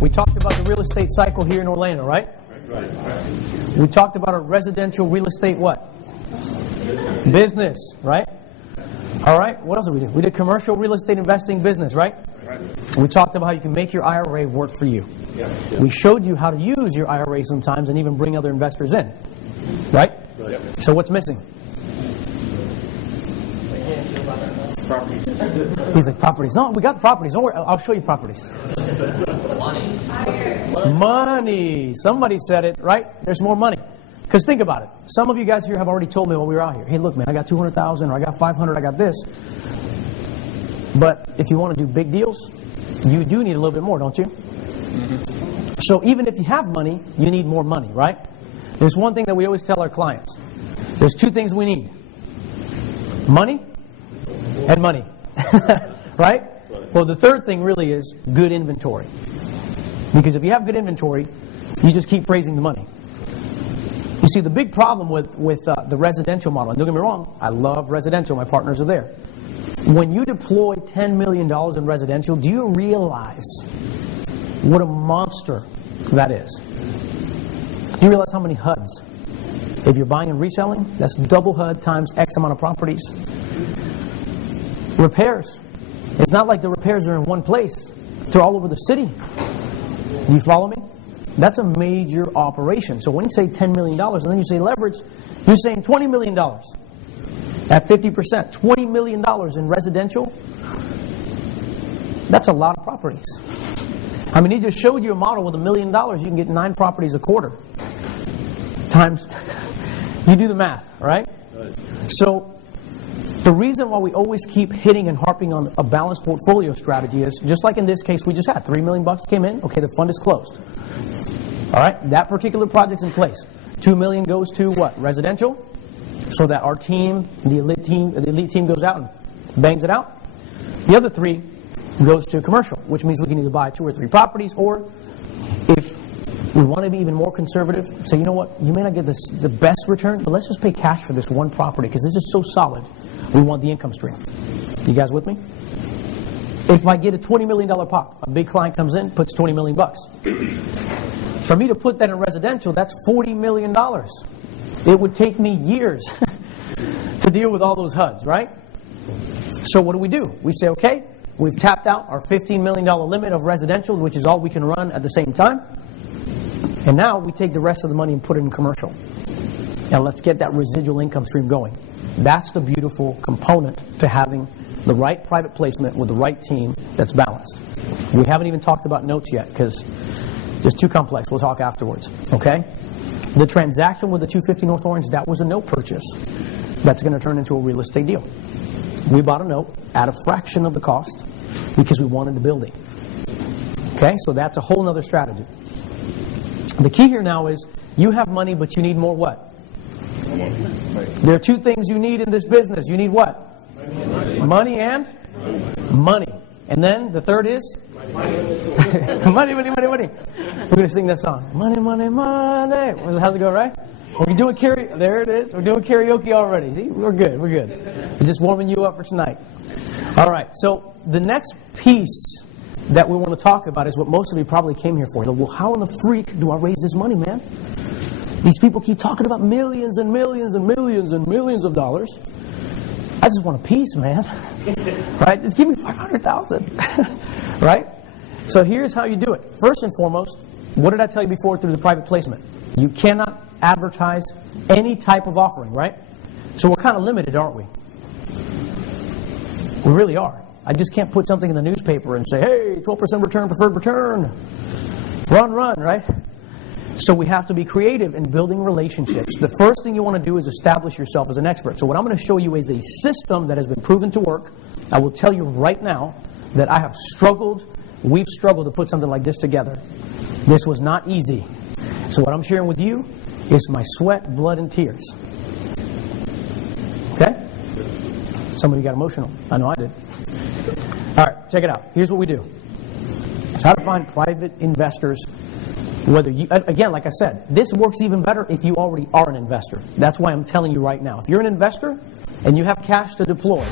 We talked about the real estate cycle here in Orlando, right? We talked about a residential real estate what? Business, right? All right, what else did we do? We did commercial real estate investing business, right? We talked about how you can make your IRA work for you. We showed you how to use your IRA sometimes and even bring other investors in, right? So what's missing? Properties. He's like, properties. No, we got properties. Don't worry, I'll show you properties. Money. Somebody said it, right? There's more money. Because think about it. Some of you guys here have already told me while we were out here, hey, look, man, I got 200,000 or I got 500, I got this. But if you want to do big deals, you do need a little bit more, don't you? Mm-hmm. So even if you have money, you need more money, right? There's one thing that we always tell our clients. There's two things we need. Money and money. Right? Well, the third thing really is good inventory. Because if you have good inventory, you just keep raising the money. You see, the big problem with the residential model, and don't get me wrong, I love residential, my partners are there. When you deploy $10 million in residential, do you realize what a monster that is? Do you realize how many HUDs? If you're buying and reselling, that's double HUD times X amount of properties. Repairs. It's not like the repairs are in one place. They're all over the city. You follow me? That's a major operation. So when you say $10 million and then you say leverage, you're saying $20 million. At 50%, $20 million in residential, that's a lot of properties. I mean, he just showed you a model with $1 million, you can get 9 properties a quarter. Times, you do the math, right? So, the reason why we always keep hitting and harping on a balanced portfolio strategy is, just like in this case we just had, $3 million came in, okay, the fund is closed. All right, that particular project's in place. $2 million goes to what? Residential, so that our team, the elite team goes out and bangs it out. The other 3 goes to commercial, which means we can either buy 2 or 3 properties, or if we want to be even more conservative, say, you know what, you may not get the best return, but let's just pay cash for this one property because it's just so solid. We want the income stream. You guys with me? If I get a $20 million pop, a big client comes in, puts $20 million. For me to put that in residential, that's $40 million. It would take me years to deal with all those HUDs, right? So what do? We say, okay, we've tapped out our $15 million limit of residential, which is all we can run at the same time. And now we take the rest of the money and put it in commercial. Now let's get that residual income stream going. That's the beautiful component to having the right private placement with the right team that's balanced. We haven't even talked about notes yet because it's too complex. We'll talk afterwards. Okay? The transaction with the 250 North Orange, that was a note purchase. That's going to turn into a real estate deal. We bought a note at a fraction of the cost because we wanted the building. Okay? So that's a whole other strategy. The key here now is you have money, but you need more what? There are 2 things you need in this business. You need what? Money and money. And then the third is? Money. We're going to sing that song. Money. How's it go, right? We're doing karaoke. There it is. We're doing karaoke already. See, we're good. We're just warming you up for tonight. All right. So the next piece that we want to talk about is what most of you probably came here for. Well, how in the freak do I raise this money, man? These people keep talking about millions and millions and millions and millions of dollars. I just want a piece, man. Right? Just give me 500,000. Right? So here's how you do it. First and foremost, what did I tell you before through the private placement? You cannot advertise any type of offering, right? So we're kind of limited, aren't we? We really are. I just can't put something in the newspaper and say, hey, 12% return, preferred return. Run, right? So we have to be creative in building relationships. The first thing you want to do is establish yourself as an expert. So what I'm going to show you is a system that has been proven to work. I will tell you right now that I have we've struggled to put something like this together. This was not easy. So what I'm sharing with you is my sweat, blood, and tears. Okay? Some of you got emotional. I know I did. All right, check it out. Here's what we do. It's how to find private investors. Whether you, again, like I said, this works even better if you already are an investor. That's why I'm telling you right now. If you're an investor and you have cash to deploy,